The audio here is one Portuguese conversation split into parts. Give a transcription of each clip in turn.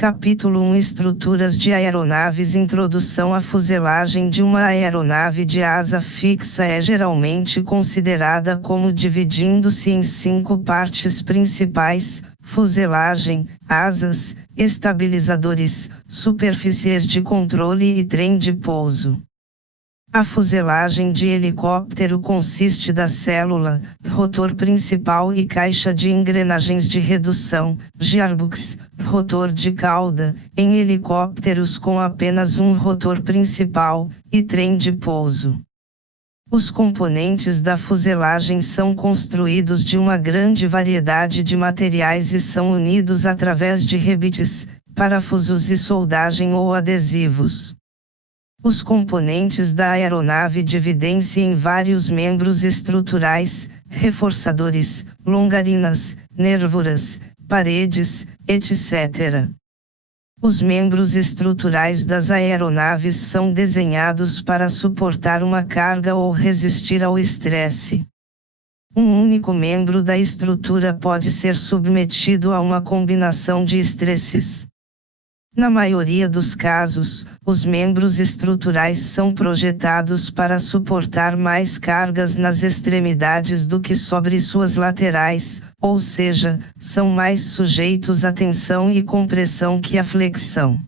Capítulo 1 Estruturas de aeronaves. Introdução. A fuselagem de uma aeronave de asa fixa é geralmente considerada como dividindo-se em 5 partes principais: fuselagem, asas, estabilizadores, superfícies de controle e trem de pouso. A fuselagem de helicóptero consiste da célula, rotor principal e caixa de engrenagens de redução, gearbox, rotor de cauda, em helicópteros com apenas um rotor principal, e trem de pouso. Os componentes da fuselagem são construídos de uma grande variedade de materiais e são unidos através de rebites, parafusos e soldagem ou adesivos. Os componentes da aeronave dividem-se em vários membros estruturais, reforçadores, longarinas, nervuras, paredes, etc. Os membros estruturais das aeronaves são desenhados para suportar uma carga ou resistir ao estresse. Um único membro da estrutura pode ser submetido a uma combinação de estresses. Na maioria dos casos, os membros estruturais são projetados para suportar mais cargas nas extremidades do que sobre suas laterais, ou seja, são mais sujeitos à tensão e compressão que à flexão.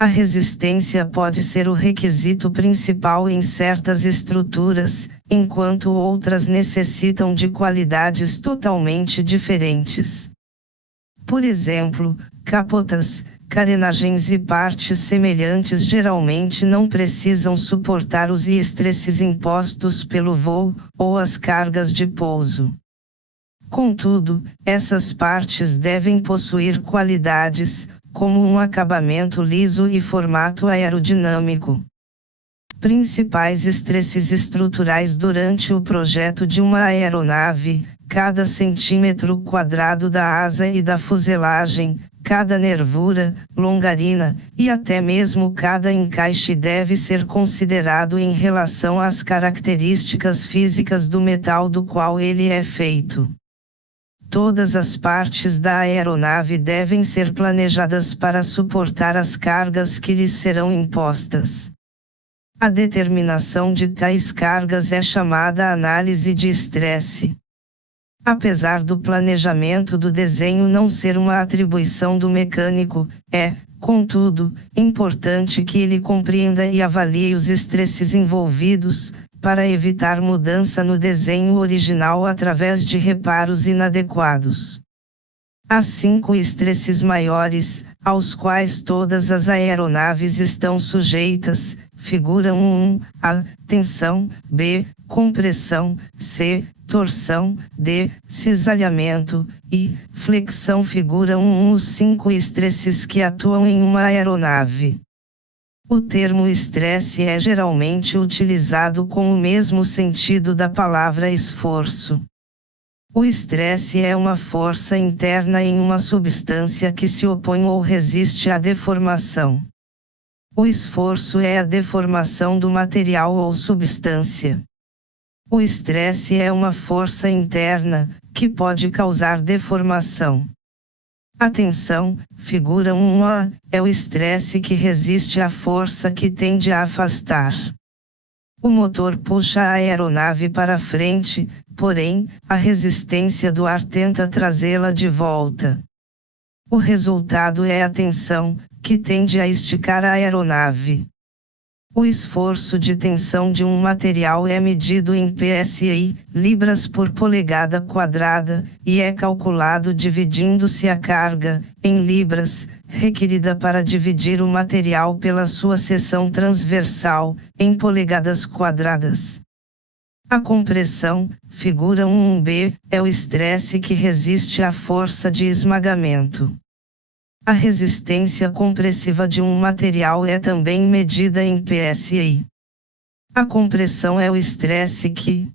A resistência pode ser o requisito principal em certas estruturas, enquanto outras necessitam de qualidades totalmente diferentes. Por exemplo, capotas, carenagens e partes semelhantes geralmente não precisam suportar os estresses impostos pelo voo, ou as cargas de pouso. Contudo, essas partes devem possuir qualidades, como um acabamento liso e formato aerodinâmico. Principais estresses estruturais durante o projeto de uma aeronave: cada centímetro quadrado da asa e da fuselagem, cada nervura, longarina, e até mesmo cada encaixe deve ser considerado em relação às características físicas do metal do qual ele é feito. Todas as partes da aeronave devem ser planejadas para suportar as cargas que lhes serão impostas. A determinação de tais cargas é chamada análise de estresse. Apesar do planejamento do desenho não ser uma atribuição do mecânico, é, contudo, importante que ele compreenda e avalie os estresses envolvidos, para evitar mudança no desenho original através de reparos inadequados. Há 5 estresses maiores, aos quais todas as aeronaves estão sujeitas: figura 1, A, tensão, B, compressão, C, torção, D, cisalhamento, e, flexão. Figura 1. Os 5 estresses que atuam em uma aeronave. O termo estresse é geralmente utilizado com o mesmo sentido da palavra esforço. O estresse é uma força interna em uma substância que se opõe ou resiste à deformação. O esforço é a deformação do material ou substância. O estresse é uma força interna, que pode causar deformação. A tensão, figura 1A, é o estresse que resiste à força que tende a afastar. O motor puxa a aeronave para frente, porém, a resistência do ar tenta trazê-la de volta. O resultado é a tensão, que tende a esticar a aeronave. O esforço de tensão de um material é medido em PSI, libras por polegada quadrada, e é calculado dividindo-se a carga, em libras, requerida para dividir o material pela sua seção transversal, em polegadas quadradas. A compressão, figura 1B, é o estresse que resiste à força de esmagamento. A resistência compressiva de um material é também medida em PSI. A compressão é o estresse que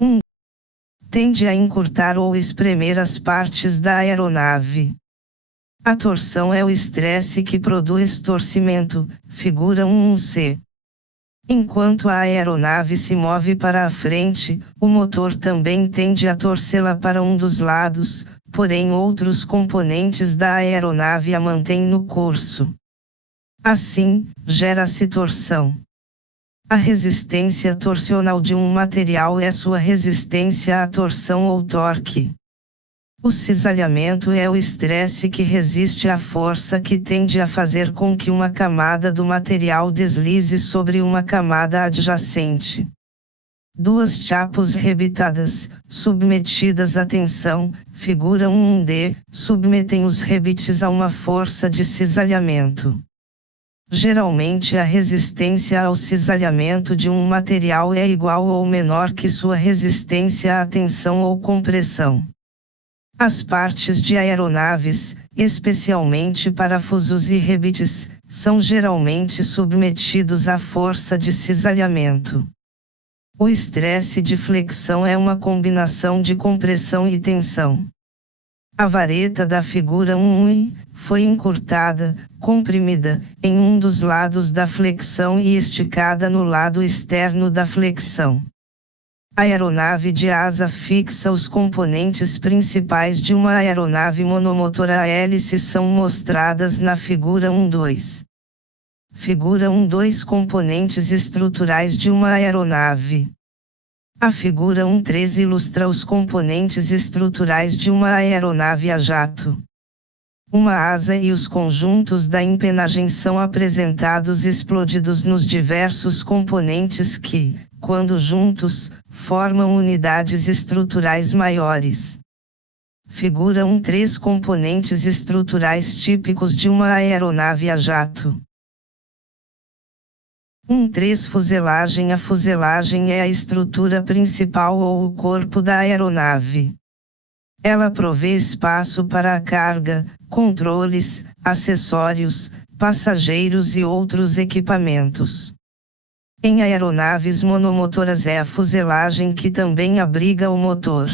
1. Tende a encurtar ou espremer as partes da aeronave. A torção é o estresse que produz torcimento, figura 1C. Enquanto a aeronave se move para a frente, o motor também tende a torcê-la para um dos lados, porém outros componentes da aeronave a mantêm no curso. Assim, gera-se torção. A resistência torsional de um material é sua resistência à torção ou torque. O cisalhamento é o estresse que resiste à força que tende a fazer com que uma camada do material deslize sobre uma camada adjacente. Duas chapas rebitadas, submetidas à tensão, figura 1D, submetem os rebites a uma força de cisalhamento. Geralmente a resistência ao cisalhamento de um material é igual ou menor que sua resistência à tensão ou compressão. As partes de aeronaves, especialmente parafusos e rebites, são geralmente submetidos à força de cisalhamento. O estresse de flexão é uma combinação de compressão e tensão. A vareta da figura 1I foi encurtada, comprimida, em um dos lados da flexão e esticada no lado externo da flexão. A aeronave de asa fixa. Os componentes principais de uma aeronave monomotor a hélice são mostradas na figura 1.2. Figura 1.2 Componentes estruturais de uma aeronave. A figura 1.3 ilustra os componentes estruturais de uma aeronave a jato. Uma asa e os conjuntos da empenagem são apresentados explodidos nos diversos componentes que, quando juntos, formam unidades estruturais maiores. Figura 1.3 Componentes estruturais típicos de uma aeronave a jato. 1.3 Fuselagem. A fuselagem é a estrutura principal ou o corpo da aeronave. Ela provê espaço para a carga, controles, acessórios, passageiros e outros equipamentos. Em aeronaves monomotoras é a fuselagem que também abriga o motor.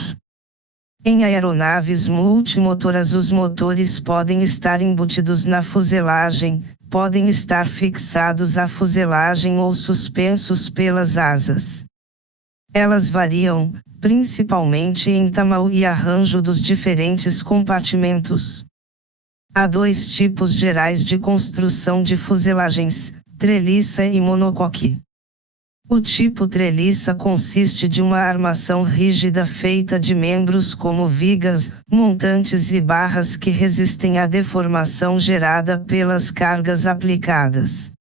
Em aeronaves multimotoras os motores podem estar embutidos na fuselagem, podem estar fixados à fuselagem ou suspensos pelas asas. Elas variam, principalmente em tamanho e arranjo dos diferentes compartimentos. Há dois tipos gerais de construção de fuselagens, treliça e monocoque. O tipo treliça consiste de uma armação rígida feita de membros como vigas, montantes e barras que resistem à deformação gerada pelas cargas aplicadas.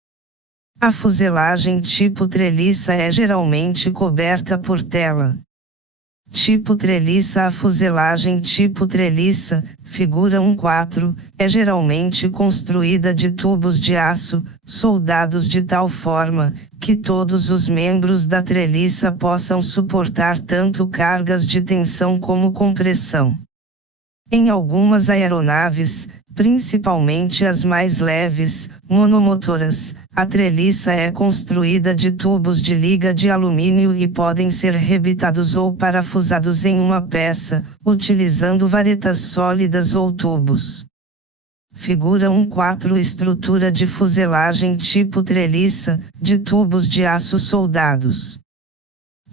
A fuselagem tipo treliça é geralmente coberta por tela. Tipo treliça. A fuselagem tipo treliça, figura 1.4, é geralmente construída de tubos de aço, soldados de tal forma, que todos os membros da treliça possam suportar tanto cargas de tensão como compressão. Em algumas aeronaves, principalmente as mais leves, monomotoras, a treliça é construída de tubos de liga de alumínio e podem ser rebitados ou parafusados em uma peça, utilizando varetas sólidas ou tubos. Figura 1.4 Estrutura de fuselagem tipo treliça, de tubos de aço soldados.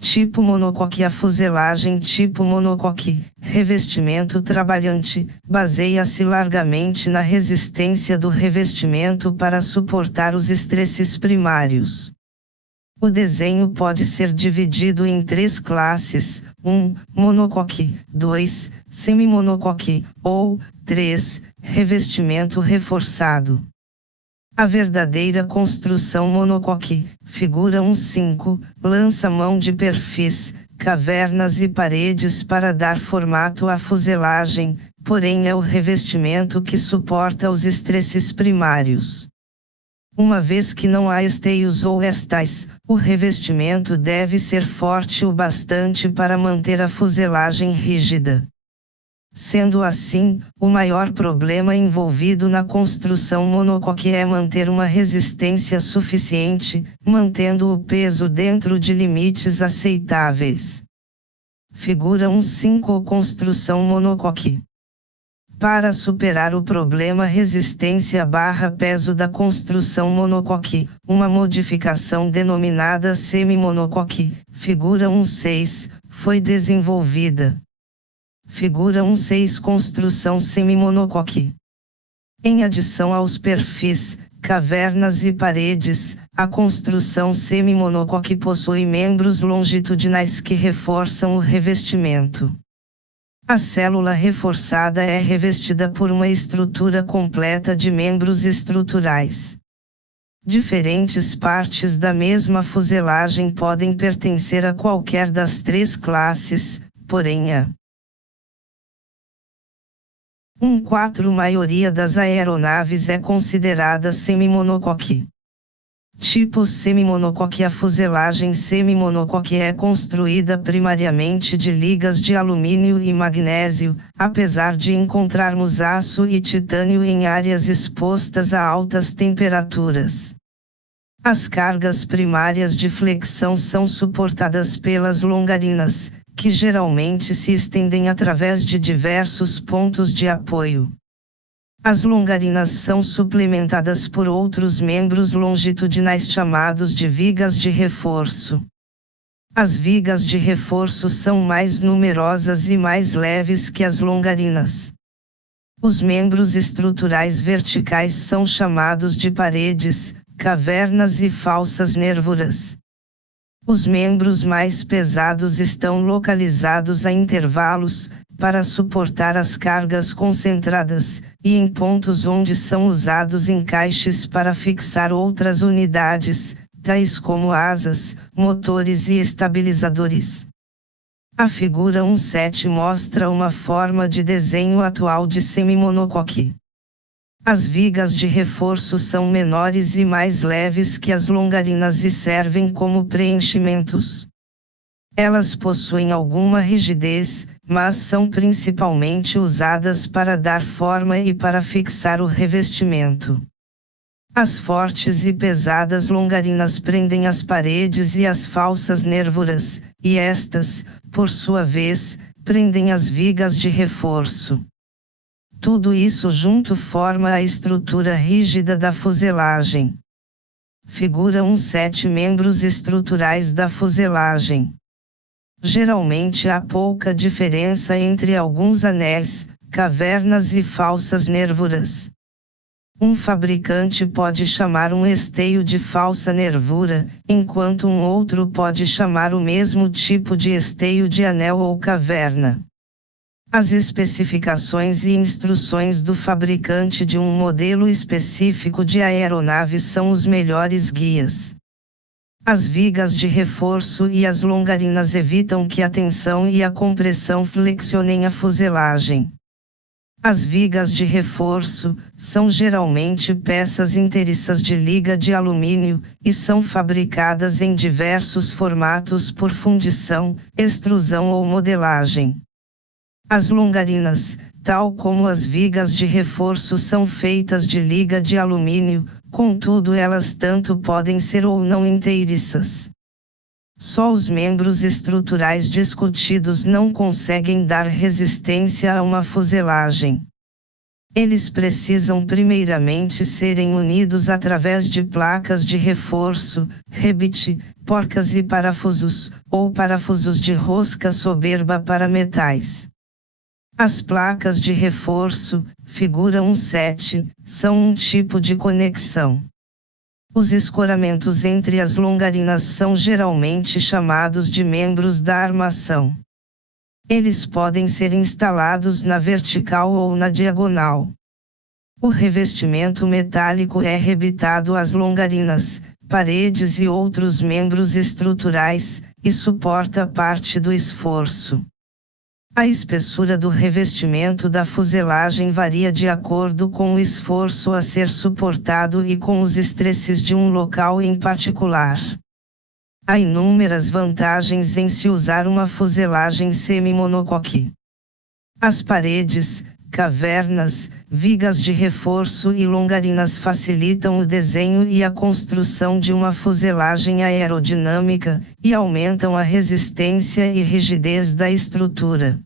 Tipo monocoque. A fuselagem tipo monocoque, revestimento trabalhante, baseia-se largamente na resistência do revestimento para suportar os estresses primários. O desenho pode ser dividido em três classes: 1. Monocoque, 2. Semimonocoque, ou 3. Revestimento reforçado. A verdadeira construção monocoque, figura 1.5, lança mão de perfis, cavernas e paredes para dar formato à fuselagem, porém é o revestimento que suporta os estresses primários. Uma vez que não há esteios ou estais, o revestimento deve ser forte o bastante para manter a fuselagem rígida. Sendo assim, o maior problema envolvido na construção monocoque é manter uma resistência suficiente, mantendo o peso dentro de limites aceitáveis. Figura 1.5 Construção monocoque. Para superar o problema resistência/peso da construção monocoque, uma modificação denominada semimonocoque, figura 1.6, foi desenvolvida. Figura 1.6 Construção semimonocoque. Em adição aos perfis, cavernas e paredes, a construção semimonocoque possui membros longitudinais que reforçam o revestimento. A célula reforçada é revestida por uma estrutura completa de membros estruturais. Diferentes partes da mesma fuselagem podem pertencer a qualquer das três classes, porém a 1.4 maioria das aeronaves é considerada semimonocoque. Tipo semimonocoque. A fuselagem semimonocoque é construída primariamente de ligas de alumínio e magnésio, apesar de encontrarmos aço e titânio em áreas expostas a altas temperaturas. As cargas primárias de flexão são suportadas pelas longarinas, que geralmente se estendem através de diversos pontos de apoio. As longarinas são suplementadas por outros membros longitudinais chamados de vigas de reforço. As vigas de reforço são mais numerosas e mais leves que as longarinas. Os membros estruturais verticais são chamados de paredes, cavernas e falsas nervuras. Os membros mais pesados estão localizados a intervalos, para suportar as cargas concentradas, e em pontos onde são usados encaixes para fixar outras unidades, tais como asas, motores e estabilizadores. A figura 1.7 mostra uma forma de desenho atual de semimonocoque. As vigas de reforço são menores e mais leves que as longarinas e servem como preenchimentos. Elas possuem alguma rigidez, mas são principalmente usadas para dar forma e para fixar o revestimento. As fortes e pesadas longarinas prendem as paredes e as falsas nervuras, e estas, por sua vez, prendem as vigas de reforço. Tudo isso junto forma a estrutura rígida da fuselagem. Figura 1.7 Membros estruturais da fuselagem. Geralmente há pouca diferença entre alguns anéis, cavernas e falsas nervuras. Um fabricante pode chamar um esteio de falsa nervura, enquanto um outro pode chamar o mesmo tipo de esteio de anel ou caverna. As especificações e instruções do fabricante de um modelo específico de aeronave são os melhores guias. As vigas de reforço e as longarinas evitam que a tensão e a compressão flexionem a fuselagem. As vigas de reforço são geralmente peças inteiriças de liga de alumínio, e são fabricadas em diversos formatos por fundição, extrusão ou modelagem. As longarinas, tal como as vigas de reforço, são feitas de liga de alumínio, contudo elas tanto podem ser ou não inteiriças. Só os membros estruturais discutidos não conseguem dar resistência a uma fuselagem. Eles precisam primeiramente serem unidos através de placas de reforço, rebite, porcas e parafusos, ou parafusos de rosca soberba para metais. As placas de reforço, figura 1.7, são um tipo de conexão. Os escoramentos entre as longarinas são geralmente chamados de membros da armação. Eles podem ser instalados na vertical ou na diagonal. O revestimento metálico é rebitado às longarinas, paredes e outros membros estruturais, e suporta parte do esforço. A espessura do revestimento da fuselagem varia de acordo com o esforço a ser suportado e com os estresses de um local em particular. Há inúmeras vantagens em se usar uma fuselagem semimonocoque. As paredes, cavernas, vigas de reforço e longarinas facilitam o desenho e a construção de uma fuselagem aerodinâmica, e aumentam a resistência e rigidez da estrutura.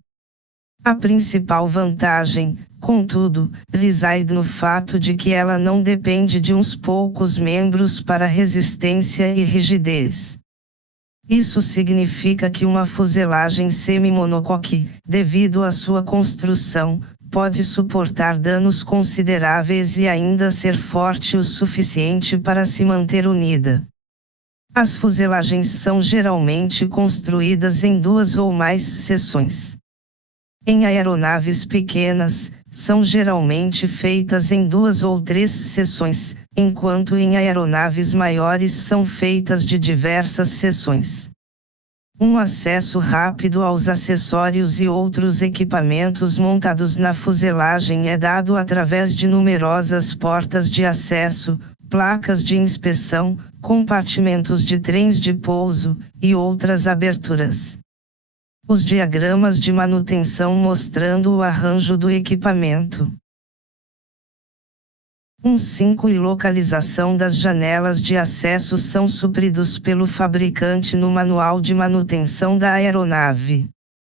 A principal vantagem, contudo, reside no fato de que ela não depende de uns poucos membros para resistência e rigidez. Isso significa que uma fuselagem semi-monocoque, devido à sua construção, pode suportar danos consideráveis e ainda ser forte o suficiente para se manter unida. As fuselagens são geralmente construídas em 2 ou mais seções. Em aeronaves pequenas, são geralmente feitas em 2 ou 3 seções, enquanto em aeronaves maiores são feitas de diversas seções. Um acesso rápido aos acessórios e outros equipamentos montados na fuselagem é dado através de numerosas portas de acesso, placas de inspeção, compartimentos de trens de pouso, e outras aberturas. Os diagramas de manutenção mostrando o arranjo do equipamento. 1.5 e localização das janelas de acesso são supridos pelo fabricante no manual de manutenção da aeronave.